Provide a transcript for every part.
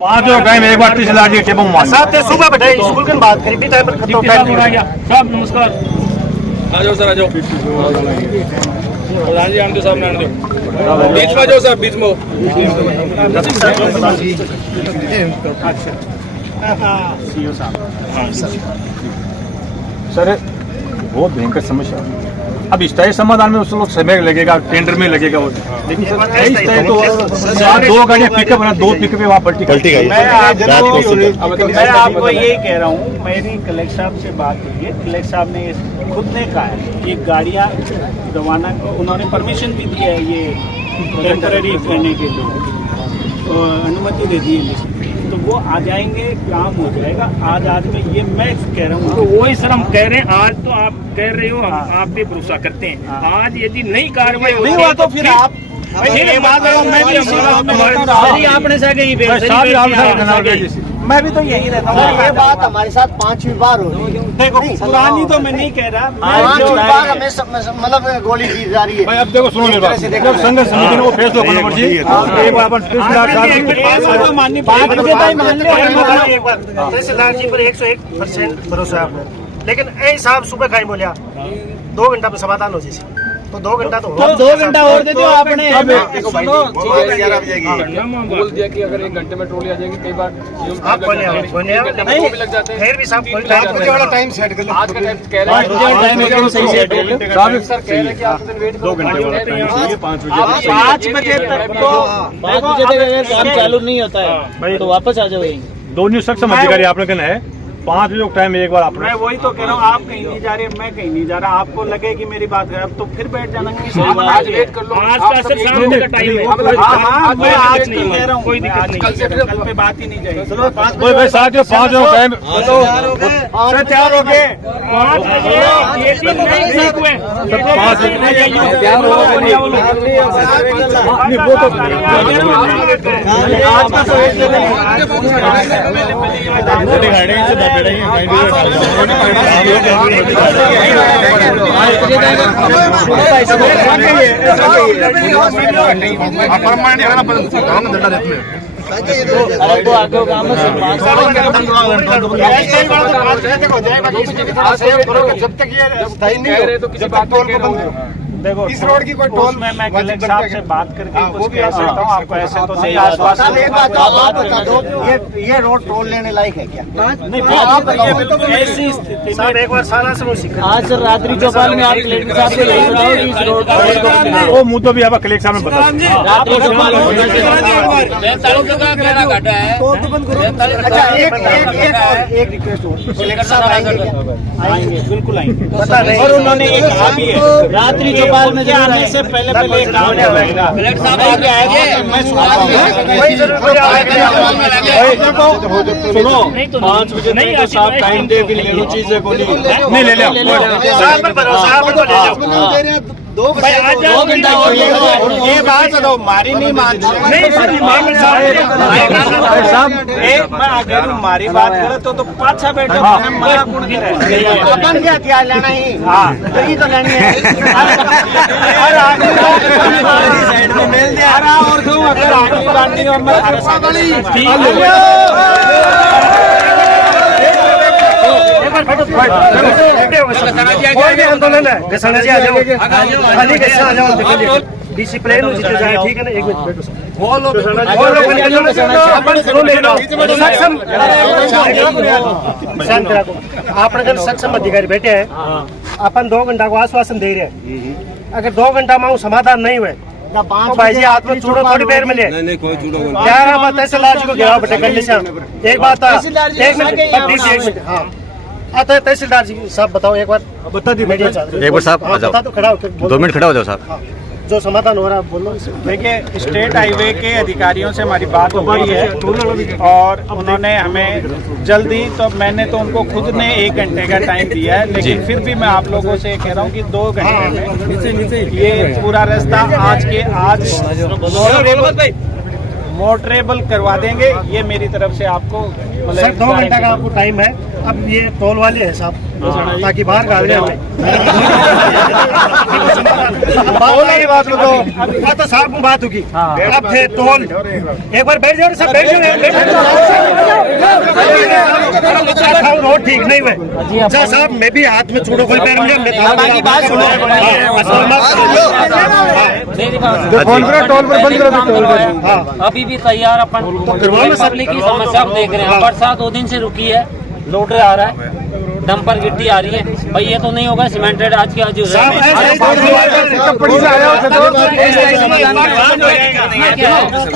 5 time एक बार 30 lakh table साहब ते सुबह बैठे स्कूल के बात करी भी टाइम पर खत्म टाइम हो गया। साहब नमस्कार, आ जाओ सर, आ जाओ प्रधान जी, आने दो साहब, आने दो, बीच में जाओ सर, बीच में। सर बहुत भयंकर समस्या। अब स्थायी समाधान में उस लोग समय लगेगा, टेंडर में लगेगा वो, लेकिन सर तो 2 गाड़ियाँ पिकअप है, 2 पिकअप वहाँ पलटी गई। मैं आपको यही कह रहा हूँ, मेरी कलेक्टर साहब से बात हुई है, कलेक्टर साहब ने खुद ने कहा है कि गाड़ियाँ रवाना को उन्होंने परमिशन भी दी है, ये टेम्पररी करने के लिए तो अनुमति दे दी है, तो वो आ जाएंगे, काम हो जाएगा। आज में ये मैं कह रहा हूँ, तो वही सर हम कह रहे हैं। आज तो आप कह रहे हो, हम आप पे भरोसा करते हैं। आज यदि नई कार्रवाई नहीं हुआ तो फिर आप मैं भी तो यही रहता हूँ। ये बात हमारे साथ 5वीं बार हो रही है। देखो पुरानी तो मैं नहीं कह रहा, 5वीं बार हमें मतलब गोली दी जा रही है। भाई अब देखो, सुनो मेरी बात, जब संघ समिति ने वो फैसला करना पड़ जी, एक बार अपन 30 लाख तहसीलदार जी पर 101% भरोसा है, लेकिन ऐ साहब सुबह खाई बोलिया 2 घंटा में समाधान हो जैसे, तो 2 घंटा तो 2 घंटा और दे दो आपने। बोल दिया कि अगर 1 घंटे में ट्रॉली आ जाएगी, कई बार आप लग जाते हैं। फिर भी साहब टाइम सेट कर लो। आज का टाइम कह रहे हैं, सही सेट कर लो। सर कह रहे हैं कि आप दिन वेट 2 घंटे वाला 5 बजे तक तो 5 बजे तक अगर काम चालू नहीं होता है तो वापस आ जाओ। यहीं दोनों सक्षम अधिकारी आपने कहना है 5 बजे टाइम एक बार आपने। मैं वही तो कह रहा हूँ, आप कहीं नहीं जा रहे, मैं कहीं नहीं जा रहा, आपको लगे कि मेरी बात है तो फिर बैठ जाना। आज वेट कर लो। आज का सर शाम का टाइम है। हाँ, मैं आज कह रहा हूँ, कोई दिक्कत नहीं, कल पे बात ही नहीं जाएगी। चलो 5 भाई साथ में 5 बजे टाइम तैयार हो गए। 5 बजे ये दिन नहीं ठीक हुए। 5 तो आगे काम जब तक ये स्थायी नहीं हो तो किसी बात को देखो, इस रोड की कोई टोल में मैं कलेक्टर साहब से बात करके कुछ कह सकता हूँ, आपको ऐसे तो नहीं आश्वासन। ये रोड टोल लेने लायक है क्या? नहीं, ऐसी स्थिति में एक बार सारा समझ आज सर रात्रि चौपाल में आप कलेक्टर साहब से यही बताओ कि इस रोड वो मुद्दा भी आप कलेक्टर साहब ने बता। रात्रि चौपाल एक रिक्वेस्ट हो, कलेक्टर साहब आएंगे क्या? आएंगे, बिल्कुल आएंगे। और उन्होंने एक कहा भी है, रात्रि चौपाल में आने से पहले काम सुनो 5 बजे नहीं साहब टाइम दे के ले लो चीजें को नहीं ले लो। दो घंटा ये बात चलो मारी नहीं मान साहब मारी बात करे तो पाछा बैठे अपन क्या हथियार लेना ही, यही तो लेनी है। और दूं अगर आगे बांटी और मैं आंदोलन है, घसाना जी आ जाओ, खाली कैसे आ जाओ, डिसिप्लिन हो जितने जाए, ठीक है ना। 1 मिनट बैठो आपने जब सक्षम अधिकारी बैठे हैं, अपन 2 घंटा को आश्वासन दे रहे हैं, अगर 2 घंटा में समाधान नहीं हुए तो भाई जी आप लोग चूड़ो थोड़ी देर में ले। नहीं कोई चूड़ो ग्यारह बात तहसीलदार जी को गिराओ बेटे कंडीशन। एक बात एक मिनट हाँ, तहसीलदार जी साहब बताओ एक बार, बता दी मीडिया एक बार साहब आ जाओ, बता दो, खड़ा हो 2 मिनट खड़ा हो जाओ साहब। जो समाधान हो रहा है बोलो। देखिए, स्टेट हाईवे के अधिकारियों से हमारी बात हो गई है और उन्होंने हमें जल्दी, तो मैंने तो उनको खुद ने 1 घंटे का टाइम दिया है, लेकिन फिर भी मैं आप लोगों से कह रहा हूँ कि 2 घंटे में ये पूरा रास्ता आज मोटरेबल करवा देंगे। ये मेरी तरफ से आपको 2 घंटे का आपको टाइम है। अब ये टोल वाले हैं साहब, ताकि बाहर गाड़ने हो बात तो साहब को बात होगी अब थे टोल एक बार बैठ जाओ सब बैठ जाओ रोड ठीक नहीं हुए अच्छा साहब मैं भी हाथ में छोड़ो कोई पैर में बाकी बात सुनो फोन करो टोल पर बंद करो अभी भी तैयार अपन पब्लिक की समस्या आप देख रहे हैं बरसात 2 दिन से रुकी है लोडर आ रहा है डंपर गिट्टी आ रही है भाई ये तो नहीं होगा सीमेंटेड आज की आज ही हो जाएगा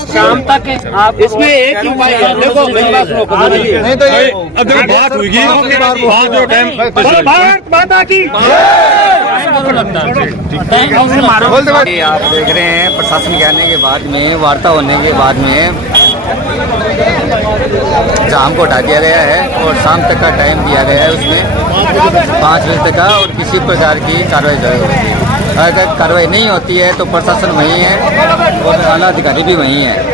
शाम तक आप इसमें एक ही उपाय है देखो मेरी बात सुनो नहीं तो अगर बात हुई बात जो टाइम भारत माता की ये आप देख रहे हैं प्रशासन के आने के बाद में वार्ता होने के बाद में जाम को हटा दिया गया है और शाम तक का टाइम दिया गया है उसमें 5 बजे तक का और किसी प्रकार की कार्रवाई होती है अगर कार्रवाई नहीं होती है तो प्रशासन वहीं है और आला अधिकारी भी वहीं है